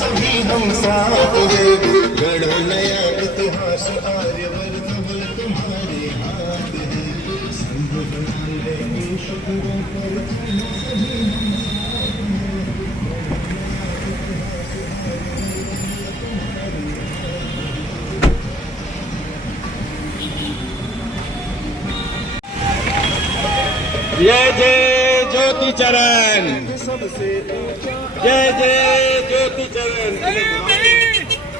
सभी हम साथ हैं, गढ़ो नया इतिहास आर्यवर्त बल तुम्हारे हाथ है, संग बना लेंगे शुक्रों पर चढ़ो सभी हम साथ हैं। जय जय ज्योति चरण, जय जय ज्योति चरण। जय जय ज्योति चरण।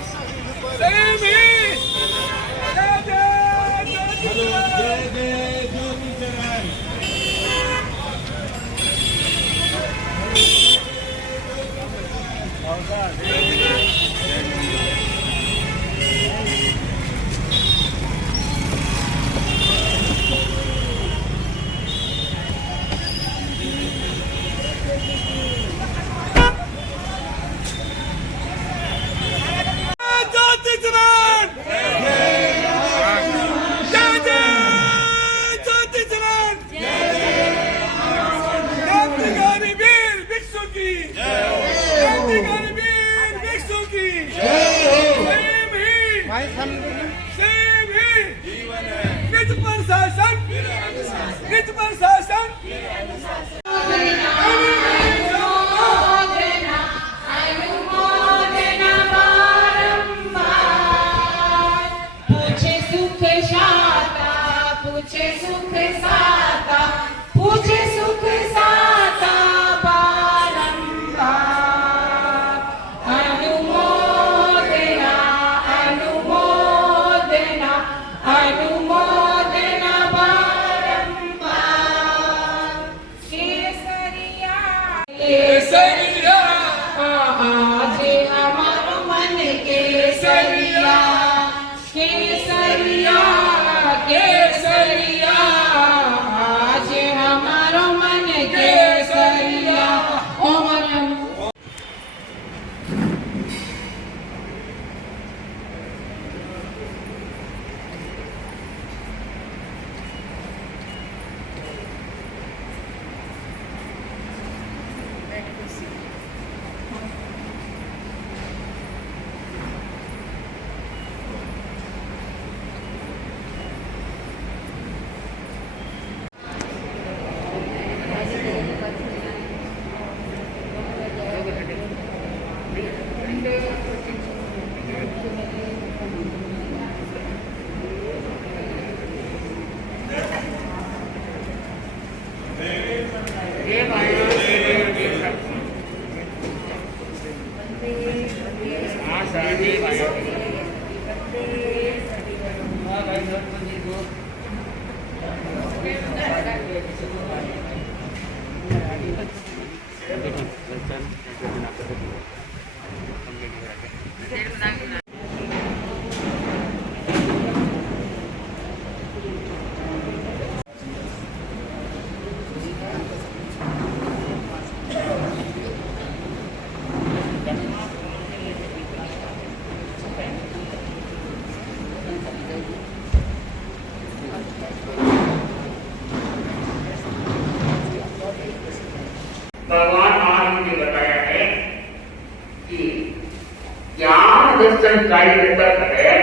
दर्शन कार्य तक है,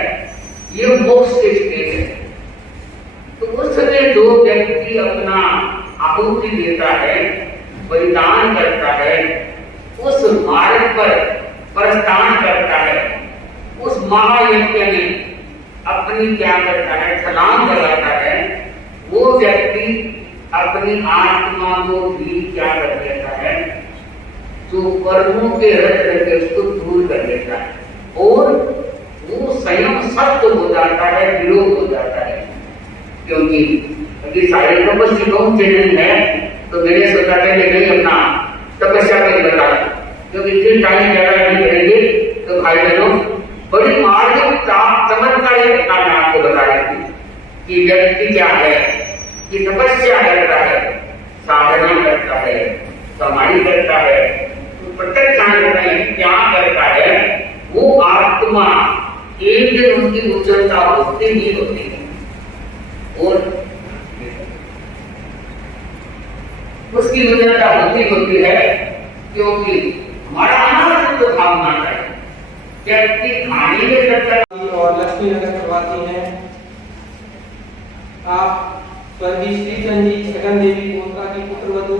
ये मोक्ष के स्टेज है। तो उस समय जो व्यक्ति अपना आहुति देता है, बलिदान करता है, उस मार्ग पर प्रस्थान करता है, उस महायज्ञ में अपनी क्या करता है, छलांग लगाता है, वो व्यक्ति अपनी आत्मा को भी क्या कर देता है, जो कर्मों के रट रहे उसको दूर कर देता है और वो स्वयं सत्य हो जाता है, विरोध हो जाता है। क्योंकि अभी सारे तपस्या बहुत चैलेंज है, तो मैंने सोचा था कि नहीं अपना तपस्या का ही बता, क्योंकि फिर टाइम ज्यादा नहीं करेंगे तो भाई बहनों बड़ी मार्मिक चमत्कारी घटना मैं आपको बता रही थी कि व्यक्ति क्या है कि तपस्या करता है, साधना करता है, समाधि करता है, तो प्रत्यक्ष करता है, क्या करता है, वो आत्मा एक दिन उनकी उज्जवलता होती ही होती है। और उसकी विजयता होती है, क्योंकि हमारा अनाथ तो भावना है व्यक्ति खाने में करता और लक्ष्मी नगर करवाती हैं। आप स्वर्गीय श्रीचंद जी छगन देवी कोतरा की पुत्रवधू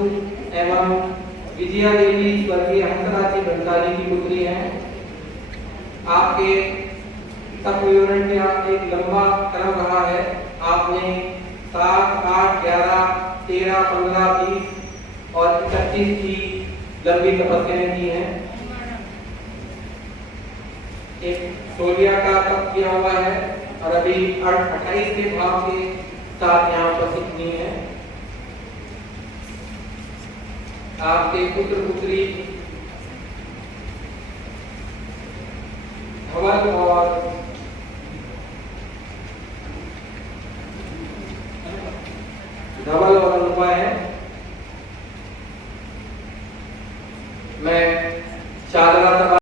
एवं विजया देवी स्वर्गीय हंसराज जी भंडारी की पुत्री हैं। आपके तप विवरण का एक लंबा क्रम रहा है। आपने 7, 8, 11, 13, 15, 20 और 31 की लंबी तपस्याएं की हैं। एक 16 का तप किया हुआ है और अभी 28 के भाव के साथ यहाँ पर सीखनी है। आपके पुत्र पुत्री धवल और अनुपा है। मैं चादरा सभा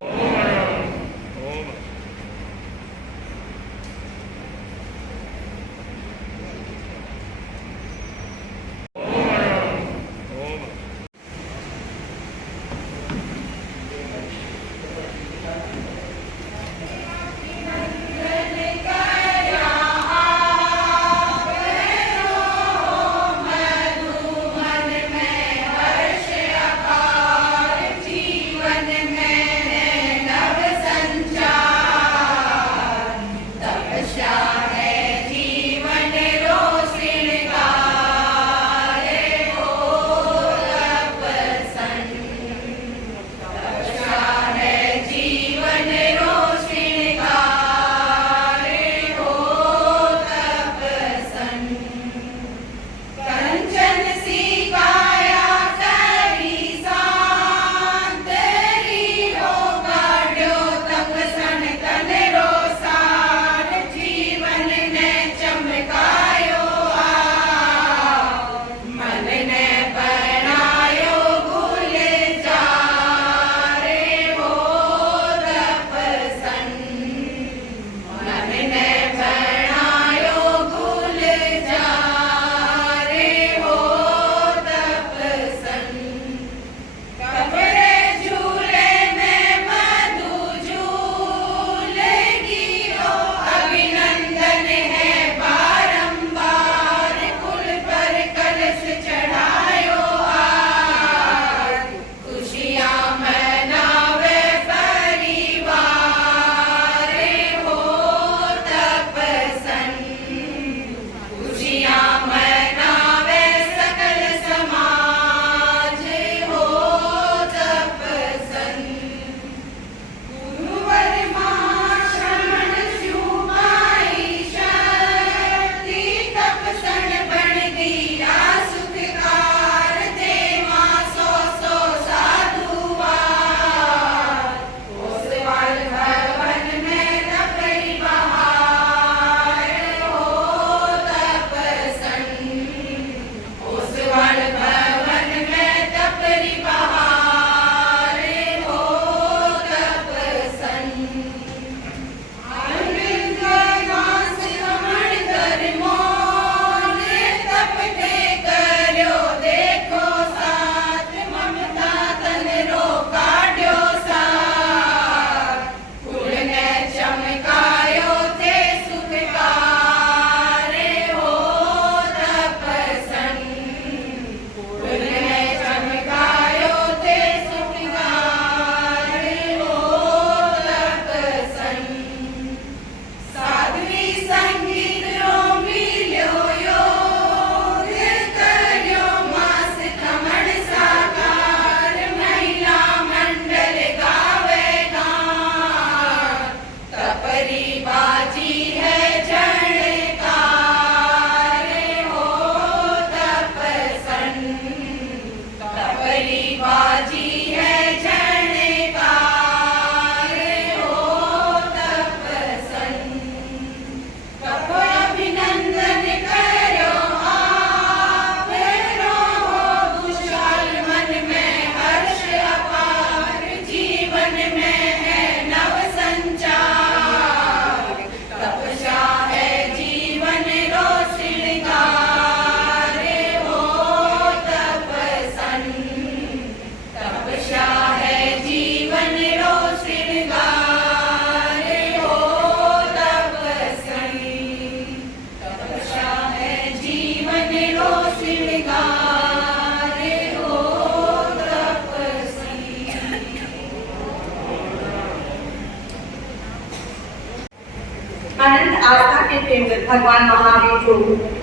भगवान महावीर को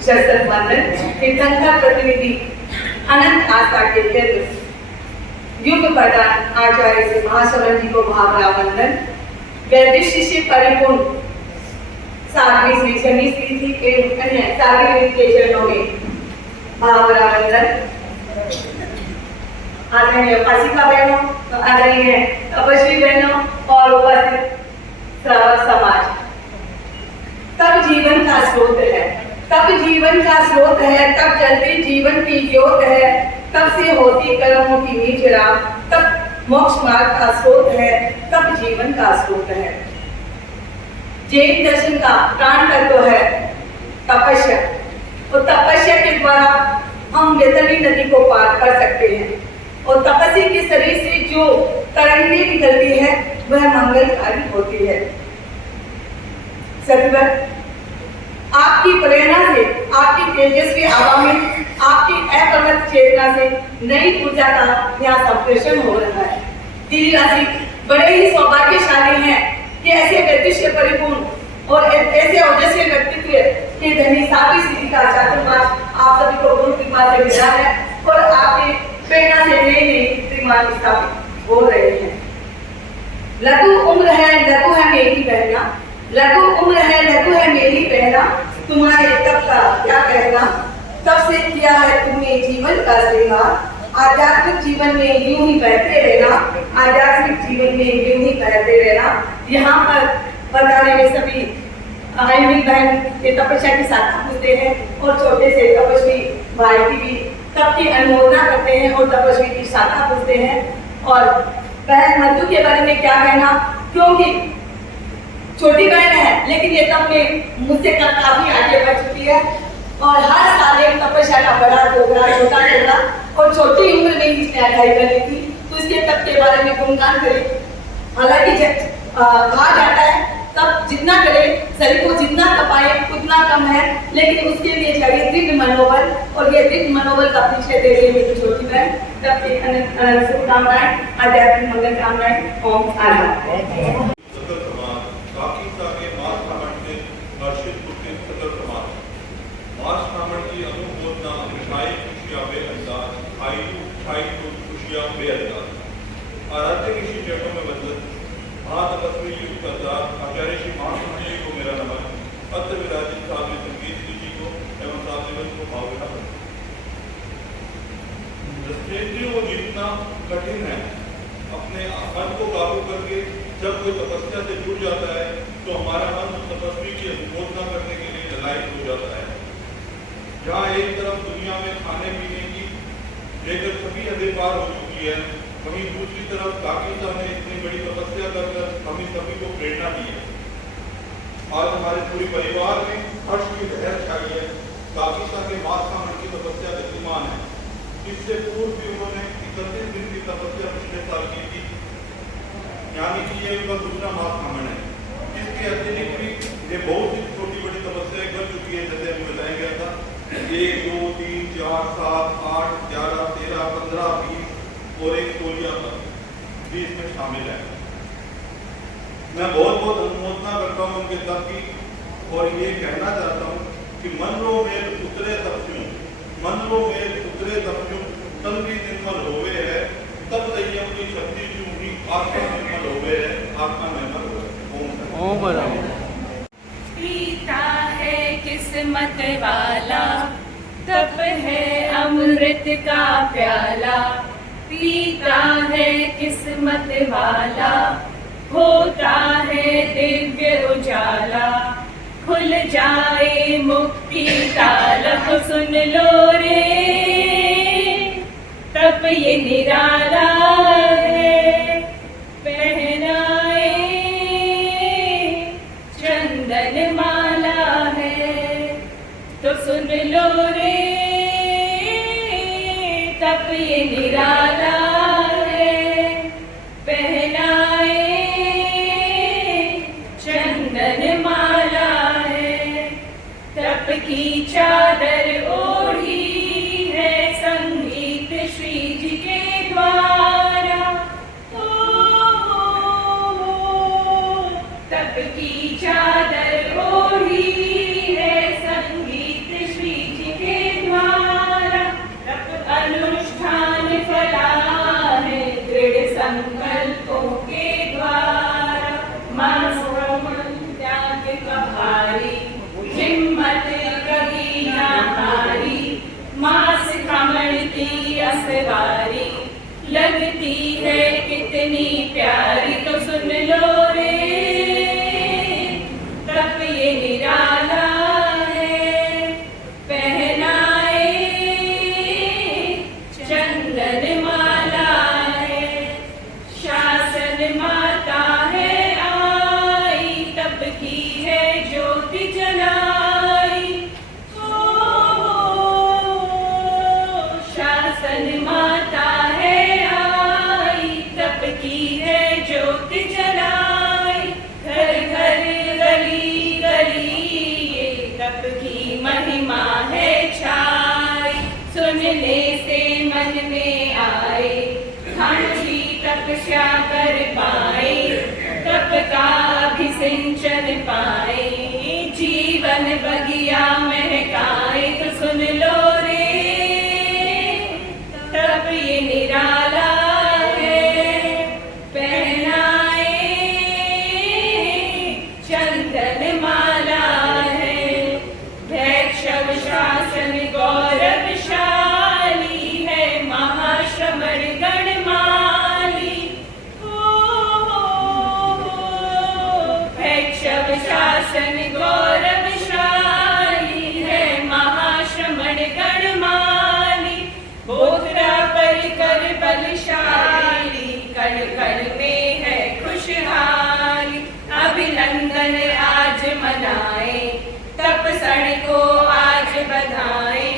शस्त्र बंधन, तीर्थंकर प्रतिनिधि अनंत आस्था के केंद्र युग प्रधान आचार्य श्री महासवन जी को भावरा वंदन, वैदिक शिष्य परिपूर्ण साध्वी श्री शनि स्थिति एवं अन्य साध्वी के चरणों में भावरा वंदन। आदरणीय उपासिका बहनों, आदरणीय तपस्वी बहनों और उपस्थित श्रावक समाज, तब जीवन का स्रोत है, तब जीवन का स्रोत है, तब जलती जीवन की ज्योत है, तब से होती कर्मों की नीच राह, तब मोक्ष मार्ग का स्रोत है, तब जीवन का स्रोत है। जैन दर्शन का प्राण तत्व है तपस्या, और तपस्या के द्वारा हम वैतरणी नदी को पार कर सकते हैं, और तपस्या के शरीर से जो तरंगे निकलती है वह मंगलकारी होती है। सतगुरु, आपकी प्रेरणा से, आपकी तेजस्वी आभा में, आपकी अप्रमत्त चेतना से नई ऊर्जा का यहाँ संप्रेषण हो रहा है। दिल्लीवासी बड़े ही सौभाग्यशाली हैं कि ऐसे व्यक्तित्व परिपूर्ण और ऐसे ओजस्वी व्यक्तित्व के धनी सावी स्थिति का चातुर्मास आप सभी को गुरु कृपा से मिला है, और आपकी प्रेरणा से नई नई कीर्तिमान स्थापित हो रहे हैं। लघु उम्र है, लघु है मेरी बहना, लघु उम्र है, लघु है मेरी बहना, तुम्हारे तब का क्या कहना, तब से किया है तुमने जीवन का श्रृंगार, आध्यात्मिक जीवन में यूं ही बहते रहना, आध्यात्मिक जीवन में यूं ही बहते रहना। यहाँ पर बताने में सभी आयनिक बहन के तपस्या की साधना पूछते हैं, और छोटे से तपस्वी भाई की भी तब की अनुमोदना करते हैं और तपस्वी की साधना पूछते हैं। और बहन मधु के बारे में क्या कहना, क्योंकि छोटी बहन है लेकिन ये तब में मुझसे काफी आगे बढ़ चुकी है, और हर साल एक तपस्या का बड़ा प्रोग्राम, छोटा प्रोग्राम, और छोटी उम्र में ही इसने अढ़ाई कर ली थी, तो इसके तब के बारे में गुणगान करें। हालांकि कहा जाता है तब जितना करे, शरीर को जितना तपाए उतना कम है, लेकिन उसके लिए चाहिए दृढ़ मनोबल, और ये दृढ़ मनोबल का पीछे दे रही मेरी छोटी बहन। तब की अनंत शुभकामनाएं, आध्यात्मिक मंगल कामनाएं। ओम आनंद। आराध्य के श्री चरणों में बदल महातपस्वी युग करदार आचार्य श्री महासवन जी को मेरा नमन, अत्र विराजित साध्वी संगीत जी को एवं साध्वी को भावना। दृष्टेंद्रियों को जीतना कठिन है। अपने मन को काबू करके जब कोई तपस्या से जुड़ जाता है तो हमारा मन उस तपस्वी की अनुमोदना करने के लिए ललायित हो जाता है। जहाँ एक तरफ दुनिया में खाने पीने की लेकर सभी हदें पार हो चुकी है, वहीं दूसरी तरफ काकी साहब ने इतनी बड़ी तपस्या कर हमें सभी को प्रेरणा दी है। आज हमारे पूरे परिवार में हर्ष की लहर छाई है। काकी साहब के मास कामण की तपस्या गतिमान है। इससे पूर्व भी उन्होंने 31 दिन की तपस्या पिछले साल की थी, यानी कि ये उनका दूसरा मास कामण है। इसके अतिरिक्त भी ये बहुत ही छोटी बड़ी तपस्या कर चुकी है, जैसे हमें बताया गया था 1 2 3 4 7 8 11 13 15 20 और एक तोलिया पर भी इसमें शामिल है। मैं बहुत बहुत अनुमोदना करता हूँ उनके तप की, और ये कहना चाहता हूँ कि मन रो मेल उतरे तपस्यों, मन रो मेल उतरे तपस्यों, तन भी निर्मल होवे है, तब संयम की शक्ति चूंगी, आत्मा निर्मल होवे है, आत्मा निर्मल होवे। ओम राम। पीता है किस्मत वाला, तप है अमृत का प्याला, पीता है किस्मत वाला, होता है दिव्य उजाला, खुल जाए मुक्ति ताला। सुन लो रे तप ये निराला है, पहनाए चंदन माला है, तो सुन लो रे तप ये निराला है, पहनाए चंदन माला है, तप की चादर ओढ़ी है संगीत श्री जी के द्वारा। तप की चादर ओढ़ी है सवारी लगती है कितनी प्यारी, तो सुन लो रे तप ये निराला है। पहनाए चंदन माला है, शासन माता है आई, तप की है ज्योति जलाई। शासन माता है आई, तप की है ज्योति जलाई। घर घर गली गली ये तप की महिमा है छाई। सुनने से मन में आए हम भी तपस्या कर पाए, तप का अभिसिंचन पाए, जीवन बगिया महकाए। तो सुन लो रे तप ये निराला है। पहनाए चंदन माला है, वैष्णव शासन गौरवशाली है, महाश्रमण गणमाली। वैष्णव शासन गौरवशाली है, महाश्रमण गणमाली। बोधरा पर कर बलशाली, कण कण में है खुशहाली। अभिनंदन आज मनाए, तपसण को आज बधाए,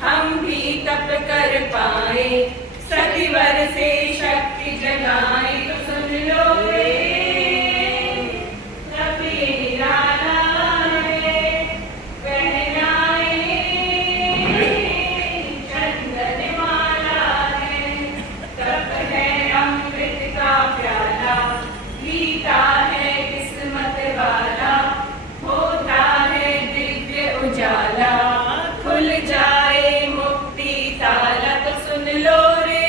हम भी तप कर पाए, सतिवर से शक्ति जगाए। तो सुन लो रे तप ये निराला है। पहनाए चंदन माला है, तप है अमृत का प्याला, पीता है किस्मत वाला, होता है दिव्य उजाला, खुल जाए मुक्ति ताला। तो सुन लो रे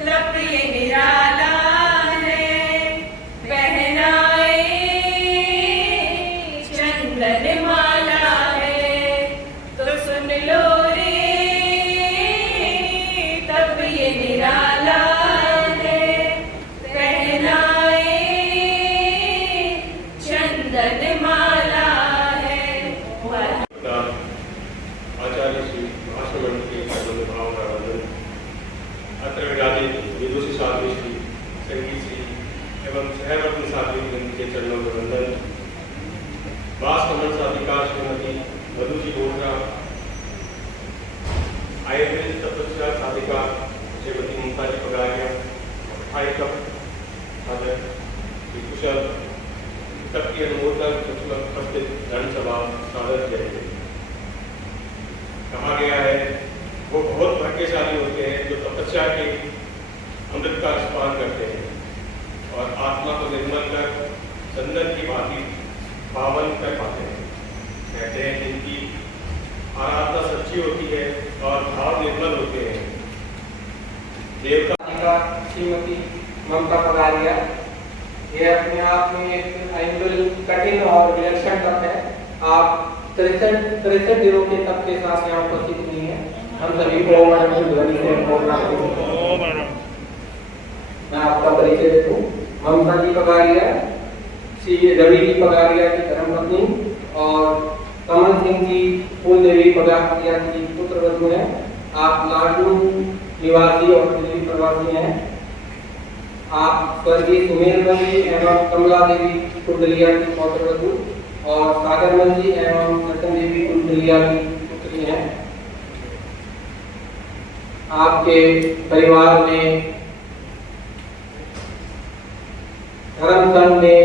तप ये निराला है। पहनाए चंदन माला है, तो सुन लो रे तप ये निराला है। पहनाए चंदन माला है। आचार्य श्री महाश्रमण के भाव का वंदन। अत्र विराजित विदुषी साध्वी श्री संगीत श्री एवं सहरत्न साध्वी वृंद के चरणों में वंदन। वास कमल साधिका श्रीमती मधु जी बोहरा, आयुर्वेद तपस्या साधिका श्रीमती ममता जी पगारिया, साधक श्री कुशल, तप की अनुमोदन उपस्थित धर्मसभा साधक जय। कहा गया है वो बहुत भाग्यशाली होते हैं जो तपस्या के अमृत का स्नान करते हैं और आत्मा को निर्मल कर चंदन की भांति पावन कर पाते हैं। कहते हैं जिनकी आराधना सच्ची होती है और भाव निर्मल होते हैं। देवता श्रीमती ममता पगारिया, ये अपने आप में एक अद्भुत कठिन और विलक्षण तप है। आप 63 दिनों के तप के साथ यहाँ उपस्थित नहीं है। हम सभी को ध्वनि से मैं आपका परिचय देता हूँ। ममता जी पगारिया श्री रवि जी पगारिया की धर्मपत्नी और कमल सिंह जी फूल देवी पगारिया की पुत्रवधू हैं। आप लाडू निवासी और दिल्ली प्रवासी हैं। आप स्वर्गीय सुमेरमल जी एवं कमला देवी कुंडलिया की पौत्रवधू और सागरमल जी एवं रतन देवी कुंडलिया की पुत्री हैं। आपके परिवार में धर्म संघ में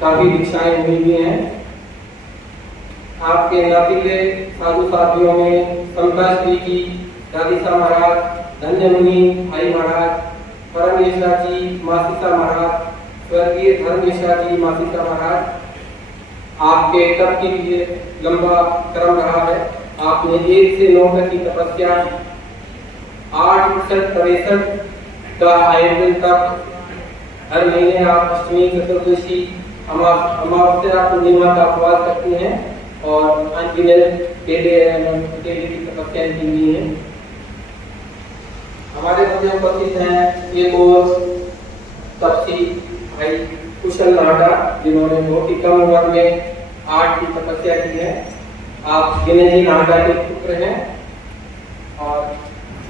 काफी दीक्षाएं हुई भी हैं। आपके नातिले साधु साथियों में समता श्री जी, राधिका महाराज, धन्य मुनि भाई महाराज, परमेश्वर जी, मासिका महाराज, स्वर्गीय धर्मेश्वर जी, मासिका महाराज। आपके तप के लिए लंबा क्रम रहा है। आपने 1 से 9 तक की तपस्या, 8 63 का आयोजन तक, हर महीने आप अष्टमी, चतुर्दशी, अमावस्या, पूर्णिमा का उपवास करती हैं और अनगिनत केले की तपस्याएं की हुई हैं। हमारे मध्य उपस्थित हैं एक और तपसी भाई कुशल नाडा, जिन्होंने बहुत ही कम उम्र में आर्ट की तपस्या की है। आप विनय जी नाडा के पुत्र हैं और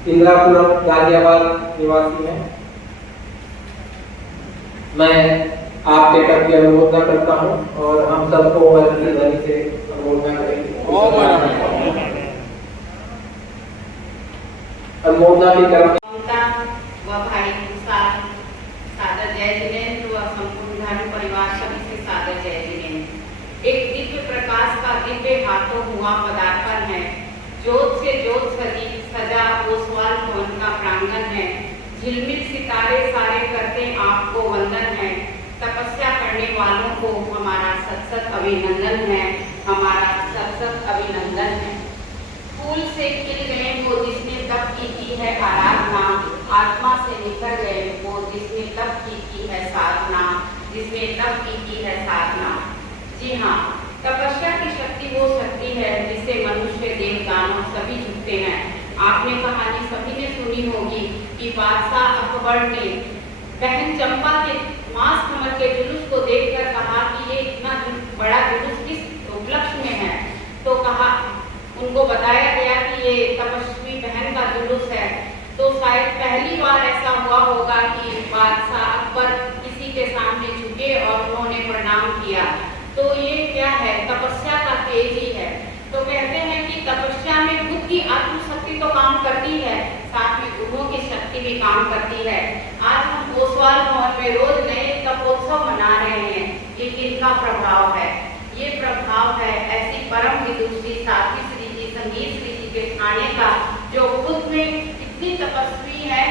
इंदिरापुरम गाजियाबाद निवासी हैं। मैं आपके प्रति अनुमोदना करता हूं और हम सबको मधुर ध्वनि से अनुमोदना करेंगे। अनुमोदना की तरफ व भाई सादर जय जिनेन्द्र व संपूर्ण धर्म परिवार सभी से सादर जय जिनेन्द्र। एक दिव्य प्रकाश का दिव्य हाथों हुआ पदार्पण है। जोत से जोत सजा ओसवाल भवन का प्रांगण है। झिलमिल सितारे सारे करते आपको वंदन है। तपस्या करने वालों को हमारा सत अभिनंदन है, हमारा सत अभिनंदन है। फूल से खिल गए वो जिसने तप की है आराधना, आत्मा से निकल गए वो जिसने तप की है साधना, जिसने तप की है साधना। जी हाँ, तपस्या की शक्ति वो शक्ति है जिसे मनुष्य देव दानव सभी झुकते हैं। आपने कहानी सभी ने सुनी होगी कि बादशाह अकबर ने बहन चंपा के मांस कमर के जुलूस को देखकर कहा कि ये इतना बड़ा जुलूस किस उपलक्ष्य में है। तो कहा, उनको बताया गया कि ये तपस्वी बहन का जुलूस है। तो शायद पहली बार ऐसा हुआ होगा कि बादशाह अकबर किसी के सामने झुके और उन्होंने प्रणाम किया। तो ये क्या है? तपस्या का तेज ही है। तो कहते हैं कि तपस्या में खुद की आत्मशक्ति तो काम करती है, साथ में गुरुओं की शक्ति भी काम करती है। आज हम ओसवाल भवन में रोज नए तपोत्सव मना रहे हैं। ये किनका प्रभाव है? ये प्रभाव है ऐसी परम विदुषी साध्वी श्री जी, संगीत श्री जी के खाने का, जो खुद में इतनी तपस्वी है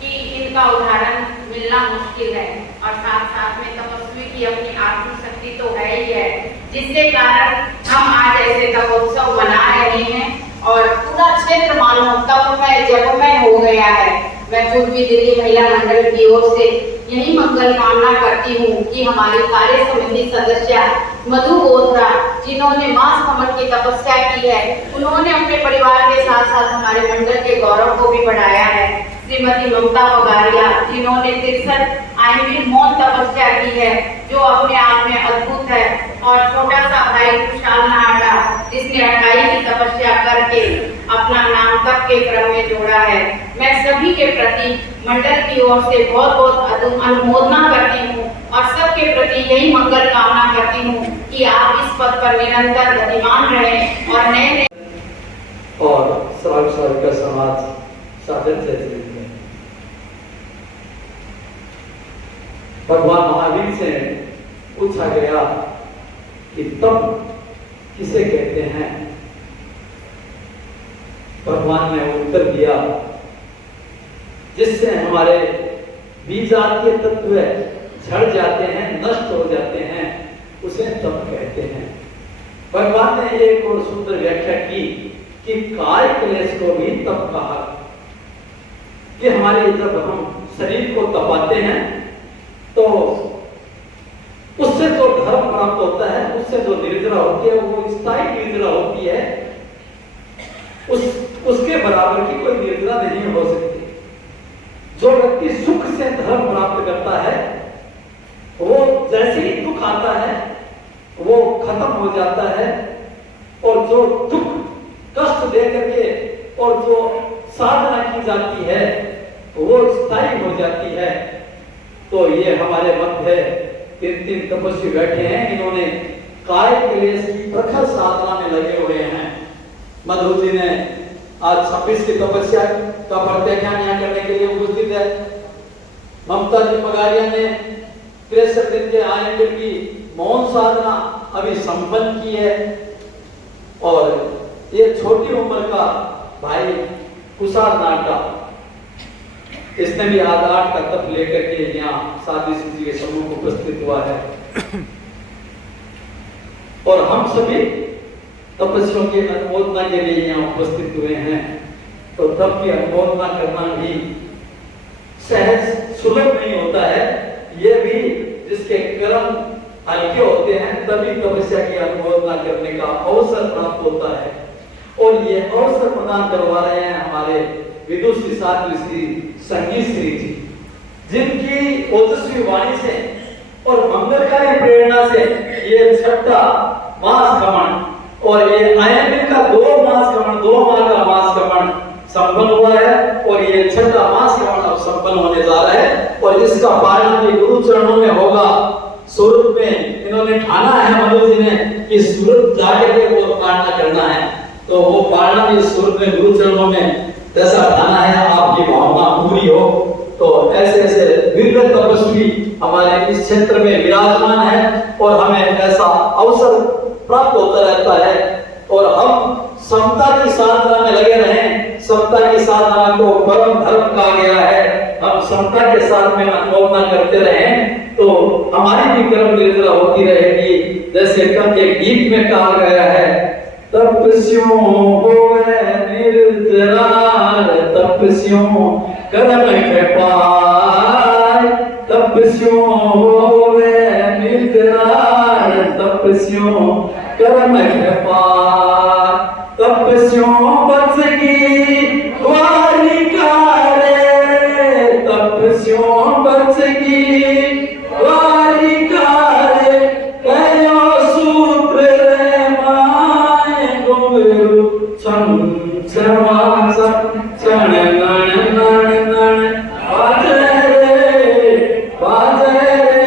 कि इनका उदाहरण मिलना मुश्किल है। और साथ साथ में तपस्वी की अपनी आत्मशक्ति तो है ही है, जिसके कारण हम आज ऐसे तपोत्सव मना रहे हैं और पूरा क्षेत्र मानो तपमय जपमय हो गया है। मैं पूर्वी दिल्ली महिला मंडल की ओर से यही मंगल कामना करती हूँ कि हमारी कार्य समिति सदस्य मधु बोथरा, जिन्होंने मांस कमर की तपस्या की है, उन्होंने अपने परिवार के साथ साथ हमारे मंडल के गौरव को भी बढ़ाया है। श्रीमती ममता पगारिया, जिन्होंने 63 आयनिक मौन तपस्या की है, जो अपने आप में अद्भुत है। और छोटा सा भाई कुशाल नाडा, जिसने 28 की तपस्या करके अपना नाम तप के क्रम में जोड़ा है। मैं सभी के प्रति मंडल की ओर से बहुत बहुत अनुमोदना करती हूँ और सबके प्रति यही मंगल कामना करती हूँ कि आप इस पद पर निरंतर गतिमान रहें और नए नए और श्रावक का समाज साधन से भगवान महावीर से पूछा गया कि तप किसे कहते हैं। भगवान ने उत्तर दिया, जिससे हमारे बीजातीय तत्व झड़ जाते हैं, नष्ट हो जाते हैं, उसे तप कहते हैं। भगवान ने एक और सुंदर व्याख्या की कि काय क्लेश को भी तप कहा। कि हमारे जब हम शरीर को तपाते हैं तो उससे जो धर्म प्राप्त होता है, उससे जो निर्जरा होती है, वो स्थायी निर्जरा होती है। उसके बराबर की कोई निर्जरा नहीं हो सकती। जो व्यक्ति सुख से धर्म प्राप्त करता है, वो जैसे ही दुख आता है वो खत्म हो जाता है, और जो दुख कष्ट दे करके और जो साधना की जाती है वो स्थायी हो जाती है। तो ये हमारे मध्य 3 तपस्वी बैठे हैं, इन्होंने काय क्लेश की प्रखर साधना में लगे हुए हैं। मधु जी ने आज 26 की तपस्या का प्रत्याख्यान यहाँ करने के लिए उपस्थित है। ममता जी पगारिया ने 63 दिन के आयंगर की मौन साधना अभी संपन्न की है। और ये छोटी उम्र का भाई कुशाल नाटा, इसने भी आधार का तप लेकर के यहाँ साध्वी जी के समूह उपस्थित हुआ है। और हम सभी तपस्वियों की अनुमोदना के लिए यहाँ उपस्थित हुए हैं। तो तप की अनुमोदना करना भी सहज सुलभ नहीं होता है। ये भी जिसके कर्म हल्के होते हैं तभी तपस्या की अनुमोदना करने का अवसर अवसर प्राप्त होता है। और ये अवसर प्रदान करवा रहे हैं हमारे विदुषी साध्वी श्री संगीत श्री जी, जिनकी ओजस्वी वाणी से और मंगलकारी प्रेरणा से ये छठा मास गमन और ये IMA का 2 माह का मास गमन संपन्न हुआ है और ये छठा मास गमन अब संपन्न होने जा रहा है। और इसका पालन भी गुरु चरणों में होगा। सूरत में इन्होंने ठाना है मनोज जी ने कि सूरत जाकर के वो पालना करना है, तो वो पालना भी सूरत में गुरु चरणों में जैसा ठाना है, आपकी भावना पूरी हो। तो ऐसे ऐसे दिव्य तपस्वी हमारे इस क्षेत्र में विराजमान है और हमें ऐसा अवसर प्राप्त होता रहता है। और हम समता की साधना में लगे रहें। समता की साधना को परम धर्म कहा गया है। हम समता के साथ में अनुमोदना करते रहें तो हमारी भी कर्म निर्जरा होती रहेगी। जैसे कल एक गीत में कहा गया है, तपस्यों होवे निर्जरा तपस्यों कर्म कृपाय, तपस्यों होवे निर्जरा तपस्यों कर्म कृपाय, तपस्यों बचगी वारिका रे, तपस्यों बचगी वारिका रे, कयो सूत्र रे माय गुरु छम छमा चण नण नण नण बाजे रे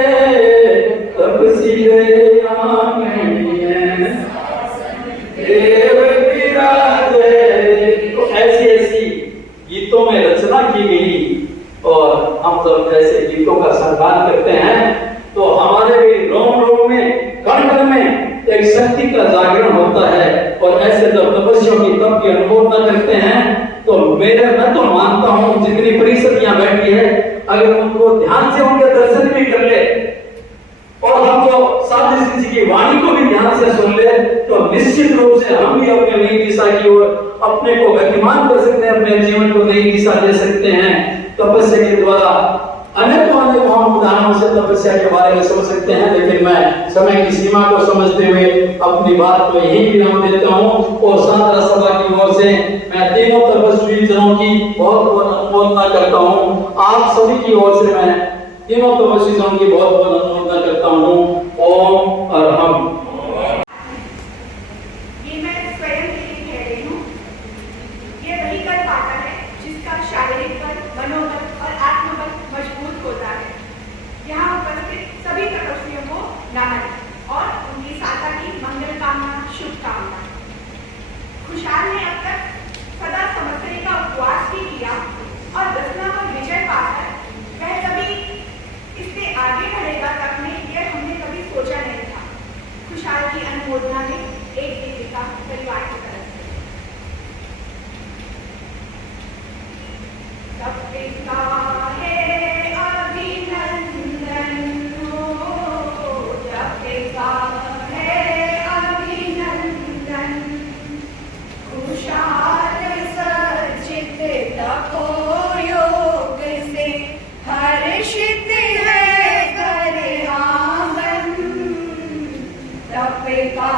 तपसी रे आंगनिये देव विराजे। तो ऐसी गीतों में रचना की गई और हम जब ऐसे गीतों का सम्मान करते हैं तो हमारे भी रोम रोम में कंठ में एक शक्ति का जागरण होता है। और ऐसे जब तपस्वियों की तप की अनुमोदना करते हैं तो मैं तो मानता हूँ जितनी परिषद यहाँ बैठी है, अगर उनको ध्यान से उनके दर्शन भी कर ले और हम जो साध्वी जी की वाणी को भी ध्यान से सुन ले तो निश्चित रूप से हम भी अपने नई दिशा की ओर अपने को गतिमान कर सकते हैं, अपने जीवन को नई दिशा दे सकते हैं। तपस्या के द्वारा अनेकों हम उदाहरणों से तपस्या के बारे में समझ सकते हैं, लेकिन मैं समय की सीमा को समझते हुए अपनी बात को यही विराम देता हूँ। और साधना सभा की ओर से मैं तीनों तपस्वी जनों की बहुत बहुत अनुमोदना करता हूँ। आप सभी की ओर से मैं तीनों तपस्वी जनों की बहुत बहुत अनुमोदना करता हूँ। ओम अरहम। ये मैं स्वयं नहीं कह रही हूँ, ये वही कर पाता है जिसका शारीरिक बल, मनोबल और आत्मबल मजबूत होता है। यहाँ उपस्थित सभी तपस्वियों को नमन और उनकी साधना की मंगल कामना, शुभकामना। खुशहाल ने अब तक सदा समस्या का उपवास भी किया और दसना पर विजय पाकर वह कभी इससे आगे बढ़ेगा तक में यह हमने कभी सोचा नहीं था। खुशहाल की अनुमोदना में एक दीपिका परिवार की तरफ से। दीपिका है अभिनंदन हो, दीपिका है अभिनंदन, खुशहाल सचित तपो योग से हर्षित है कर आंगन, दीपिका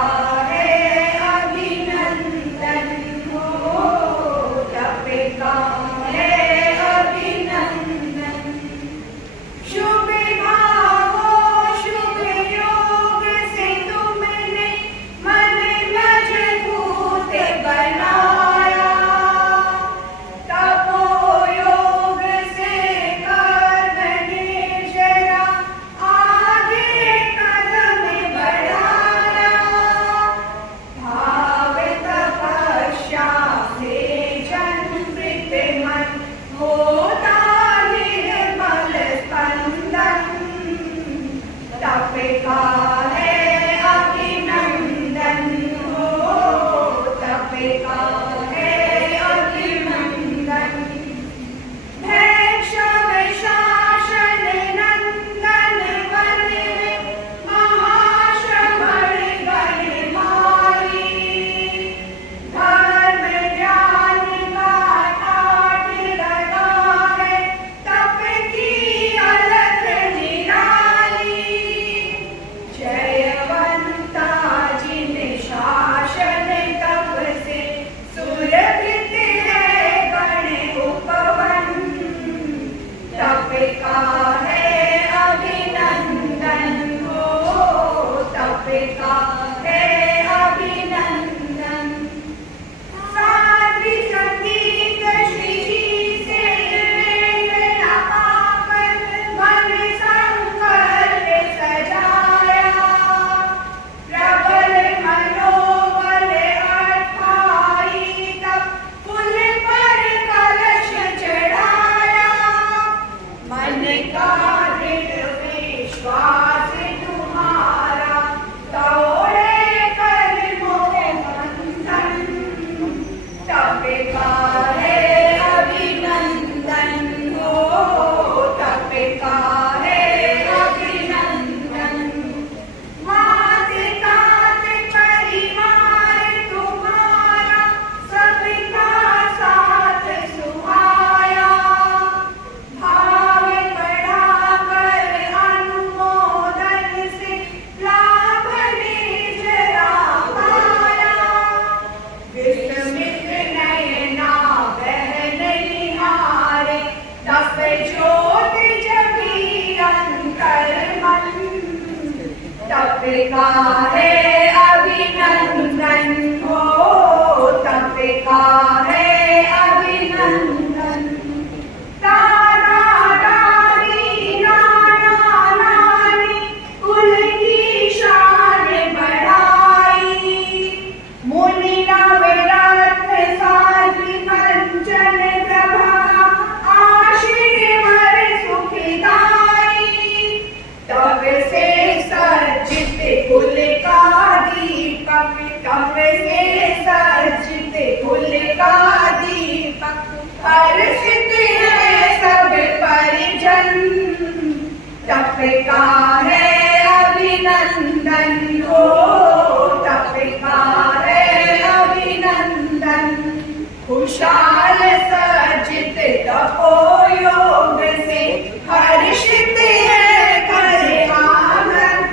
तप से सजित कुल का दीपक हर्षित है सब परिजन। तप का है अभिनंदन हो, तप का है अभिनंदन। खुशहाल सजित तपोयोग से हर्षित है घर आंगन।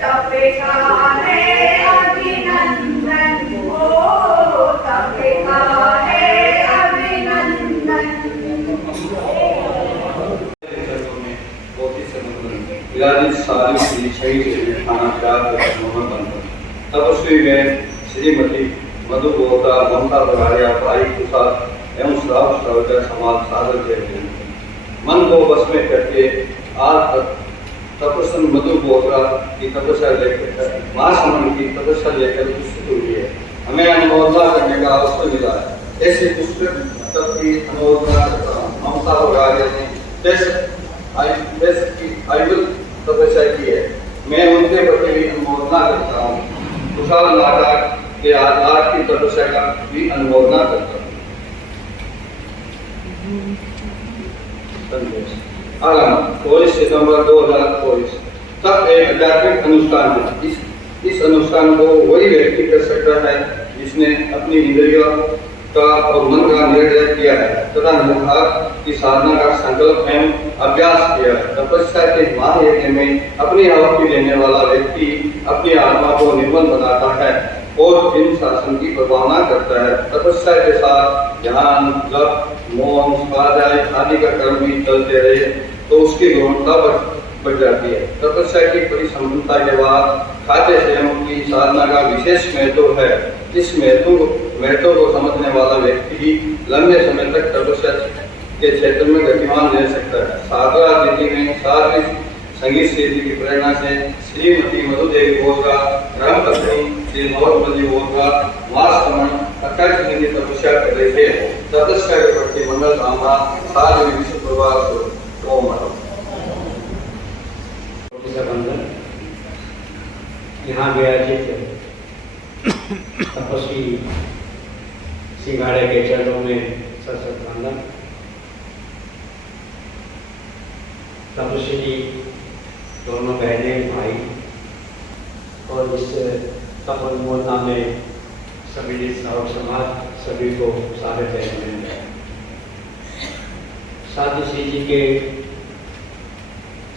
तप का है अभिनंदन हो, तप का है अभिनंदन। विराजित सारी शहीद थाना तपस्वी में श्रीमती मधु गोता, ममता बगाड़िया, भाई प्रसाद एवं श्राव श्रावकर समाज साधक जय। मन को बस में करके आज तक तपस्वी मधु गोता की तपस्या लेकर महासमन की तपस्या लेकर पुष्ट हुई है। हमें अनुमोदना करने का अवसर मिला है। ऐसे पुष्ट तप की अनुमोदना करता हूँ। ममता बगाड़िया ने आयुध तपस्या की है, मैं उनके प्रति भी अनुमोदना करता हूँ। कुशाल नाटक के आधार की तपस्या का भी अनुमोदना करता हूँ। आगामी 24 सितंबर 2024 तक एक आध्यात्मिक अनुष्ठान है। इस अनुष्ठान को वही व्यक्ति कर सकता है जिसने अपनी इंद्रियों का और मन का निर्णय किया है तथा निर्धार की साधना का संकल्प एवं अभ्यास किया है। तपस्या के महायज्ञ में अपनी आहुति देने वाला व्यक्ति अपनी आत्मा को निर्मल बनाता है और इन शासन की प्रभावना करता है। तपस्या के साथ ध्यान, जप, मौन, स्वाध्याय आदि का कर्म भी चलते रहे तो उसकी गुणवत्ता बढ़ जाती है। तपस्या की परिसंपन्नता के बाद खाद्य सेवन की साधना का विशेष महत्व है। इस महत्व को समझने वाला व्यक्ति ही लंबे समय तक तपस्या के क्षेत्र में गतिमान रह सकता है। साधना रीति में साधु संगीत स्थिति की प्रेरणा से श्रीमती मधुदेवी गोत्रा, ग्राम पत्नी श्री नवरमजी गोत्रा, मासमन 28 दिन की तपस्या कर रहे थे। तपस्या के प्रति मंगल कामना सारे विश्व परिवार ओम यहाँ विराजित तपस्वी सिंघाड़े के चरणों में सशक्त वंदन। तपस्वी जी दोनों बहनें भाई और इस तप अनुमोदना में सभी श्रावक समाज सभी को स्वागत है। साधु श्री जी के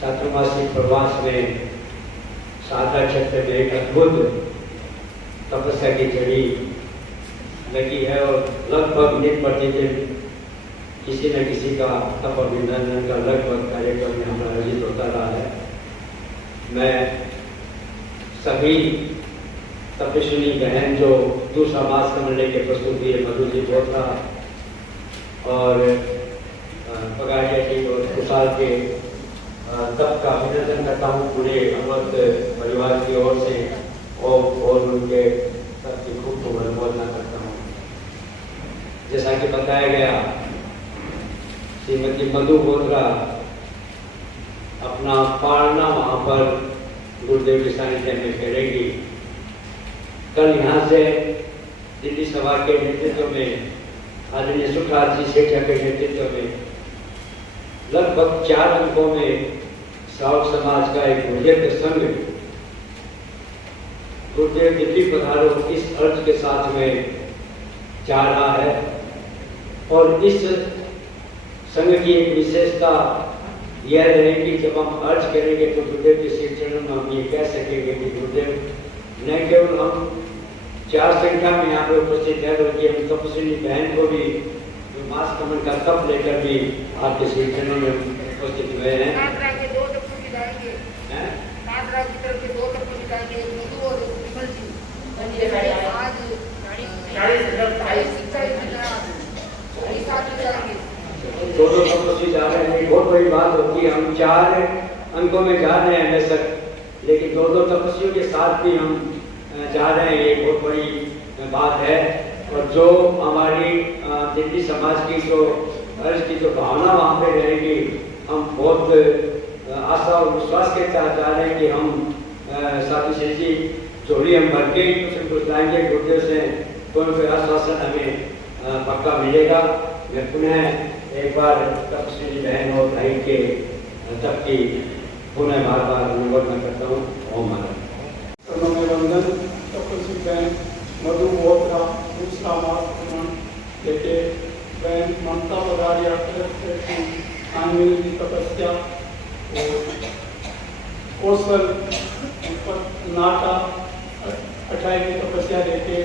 चातुर्मासी प्रवास में साधना क्षेत्र में एक अद्भुत तपस्या की जड़ी लगी है और लगभग दिन प्रतिदिन किसी न किसी का तप अभिनंदन का लगभग कार्यक्रम में हमारा आयोजित होता रहा है। मैं सभी तपस्विनी बहन जो दूसरा मास करने के प्रस्तुति है मधु जी गोत्रा और पगाड़िया जी और कुशाल के तप का अभिनंदन करता हूँ पूरे अमृत परिवार की ओर से और उनके तप की खूब अनुमोदना करता हूँ। जैसा कि बताया गया श्रीमती मधु गोत्रा अपना पालना वहाँ पर गुरुदेव के सानिध्य में करेगी। कल यहाँ से दिल्ली सभा के नेतृत्व में आदरणीय सुखराज जी सेठिया के नेतृत्व में लगभग 4 अंकों में श्रावक समाज का एक गुरुदेव संघ गुरुदेव दिल्ली पधारो इस अर्ज के साथ में जा रहा है और इस संघ की एक विशेषता यह रहेगी जब हम अर्ज करेंगे तो गुरुदेव के श्री चरणों में हम ये कह सकेंगे कि गुरुदेव न केवल हम 4 संख्या में यहाँ पे उपस्थित है बल्कि हम तपस्वी बहन को भी मास कमन का तप लेकर भी आपके श्री चरणों में उपस्थित हुए हैं। दोनों तपस्वी जा रहे हैं, बहुत बड़ी बात होती है। हम 4 अंकों में जा रहे हैं वैसे, लेकिन 2 तपस्वियों के साथ भी हम जा रहे हैं, ये बहुत बड़ी बात है। और जो हमारी दिल्ली समाज की जो अर्ज की जो भावना वहाँ पे रहेगी, हम बहुत आशा और विश्वास के साथ जा रहे हैं कि हम साधु श्री जी झोली हम भर के कुछ लाएंगे गुर्दे से, तो फिर आश्वासन हमें पक्का मिलेगा। मैं पुनः एक बार तपस्वी बहन और भाई के सबकी पुनः बार बार अनुमोदन करता हूँ। ओम वंदन तपस्वी बहन मधु मोहत्रा दूसरा मार्ग लेके बहन ममता पधारिया आंगली की तपस्या कौशल नाटा 28 की तपस्या लेके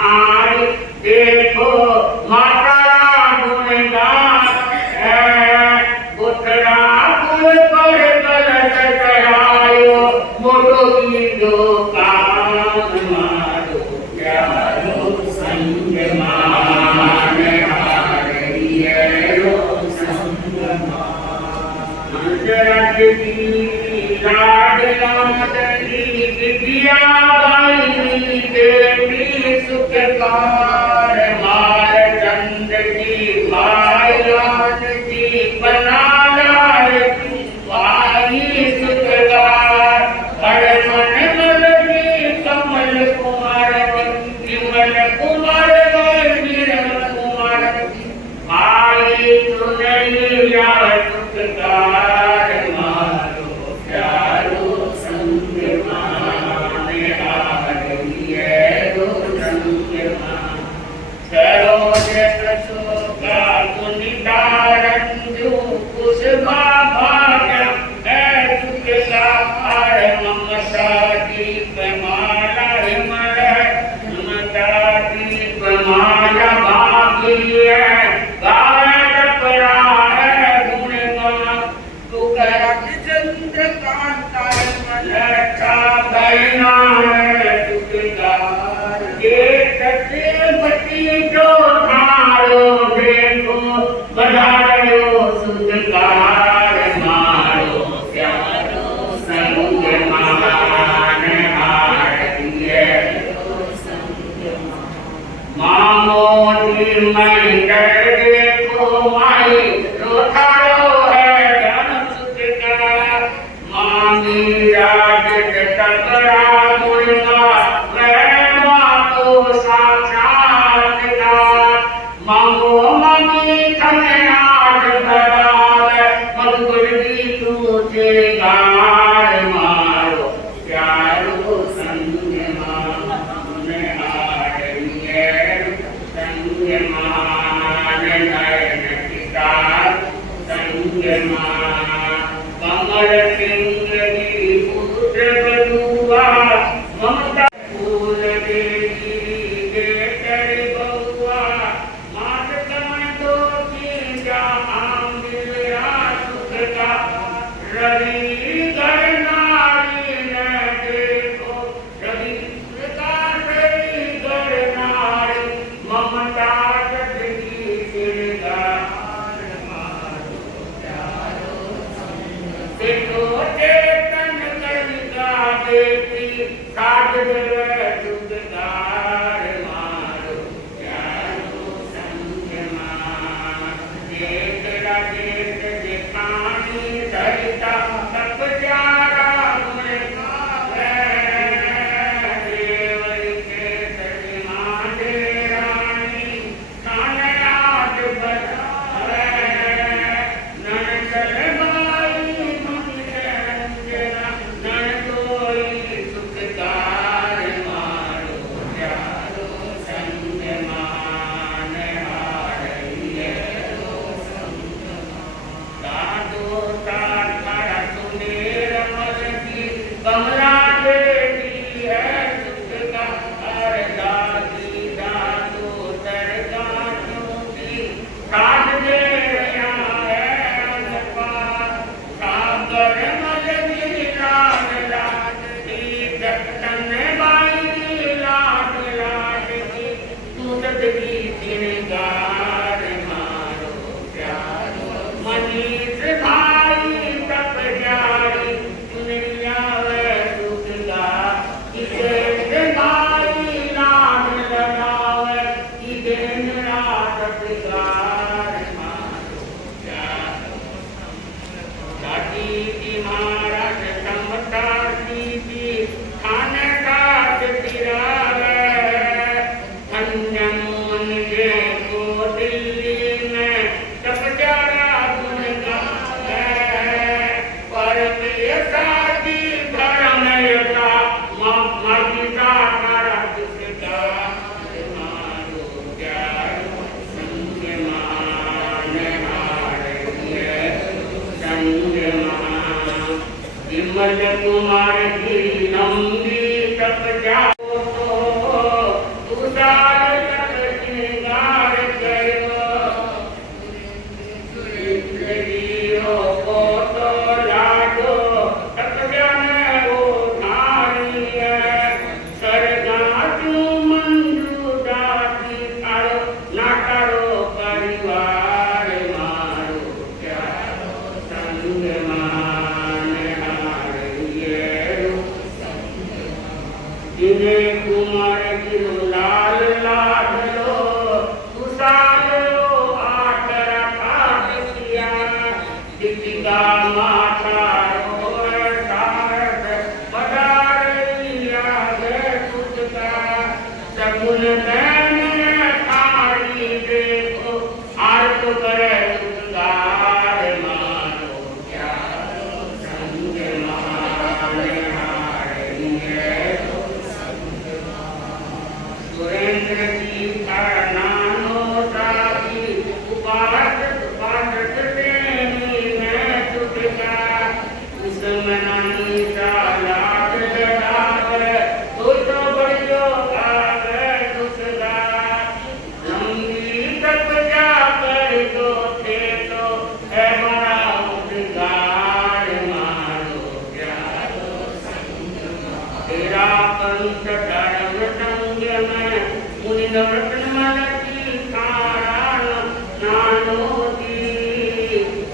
तुम्हारी देखो माता गुणगान बुतरा कुल पर गलत करायो मोटो की दो काम मारो प्यारो संग मान हारी रो संग मान लाडला मदनी विद्या बाई देवी सुखकार मार चंद की भाईलान की बनालार की भाई सुखकार हर मन मल की कमल कुमार विमल कुमार निर्मल कुमार भाई सुनैया सुखकार मारो प्यारो संग माने हारिए रो संग मान सरोज कशोका गुनितारंजु कुसुमा भाग्य है सुखकार ममता दीप माला हिमल ममता दीप माला भाग्य देखो बैन थारी देखो आर्त करे सुंदर मानो क्या संग माने हारेंगे सुरेंद्र की नानो साथी उपास देनी मैं तुझका दुश्मनानी चालाक डरावे तो बड़ियो आगे दूसरा लंबी तक जा कर दो थे तो है बड़ा उद्गार मारो क्या तेरा पंथ धर्म संग में मुनि रत्न मन की कारण नानो की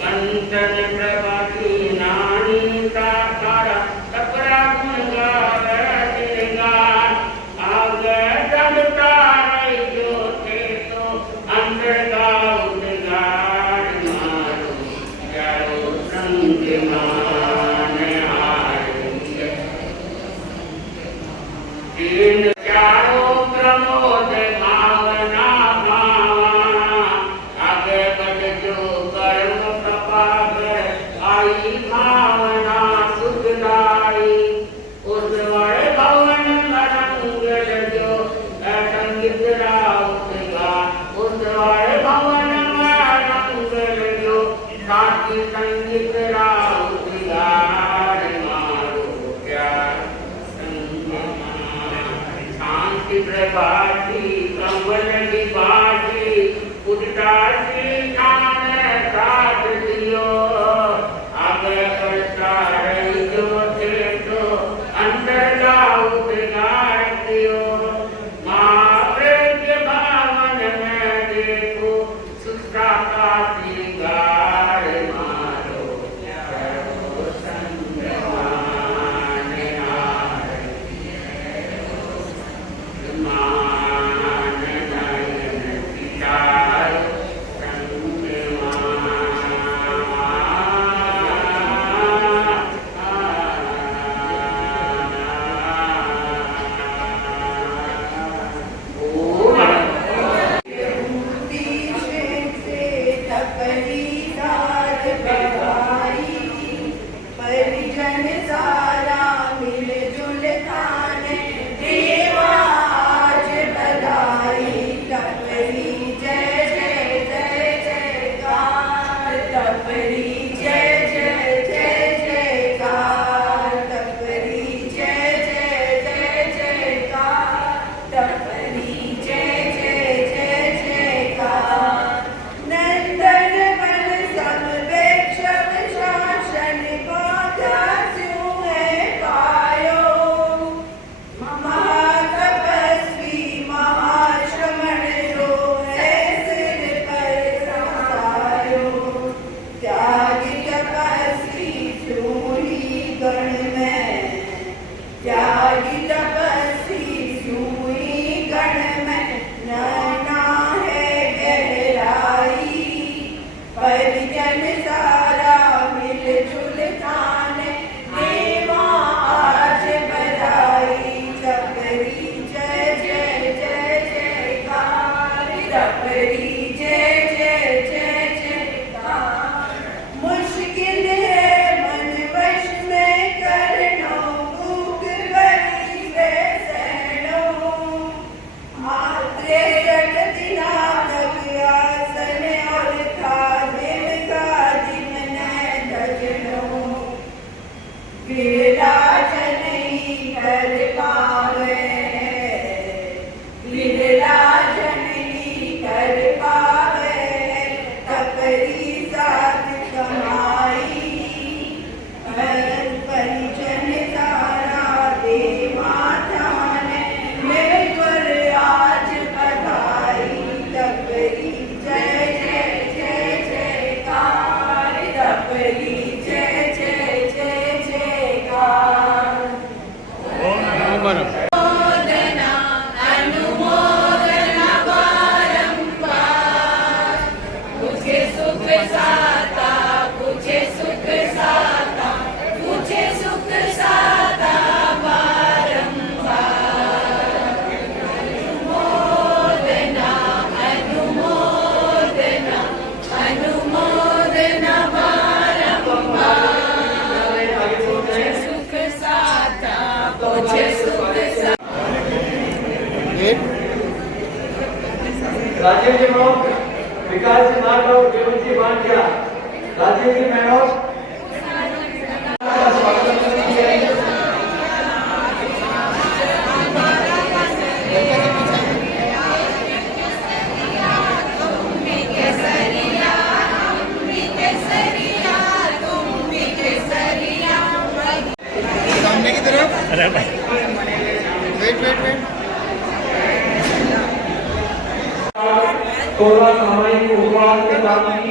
अंतन प्रभा की नानी साकार तपरा गुण गावे दिलगार आगे जगता रही जो थे तो अंतर का उद्गार मारो चारो संग माने हारेंगे तीन चारों प्रमोद भावना भावना आगे बढ़ जो कर्म प्रपात आई भावना सुखदाई उस वाले भवन मंगल जो संगीत राउतगा उस वाले भवन मंगल जो साथी संगीत राउतगा मारो क्या शांति प्रभाती कमल विभाती उदासी कान साथ दियो आगे करता रही जो थे तो अंदर लाउत गार दियो महाप्रेम भावन में देखो सुखा का श्रृंगार मारो करो संग माने हारेंगे मान नयन पितारो राजीव जी मनोज, विकास जी नाग और देवन जी बांटिया, राजीव जी मनोज। सामने की तरफ। अरे भाई वेट वेट वेट। सोलह सामायिक उपवास के साथ में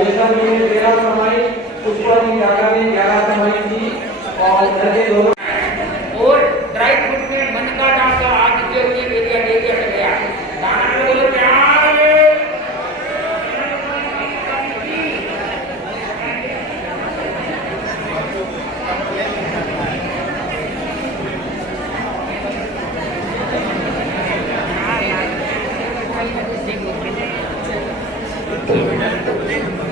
यशा जी ने 13 सामायिक, पुष्पा जी 11 सामायिक की और लगे दोनों और ड्राई फ्रूट में मन का डालकर आदित्य हुए दे दिया कर गया। दाना में बोलो प्यार है। Thank you.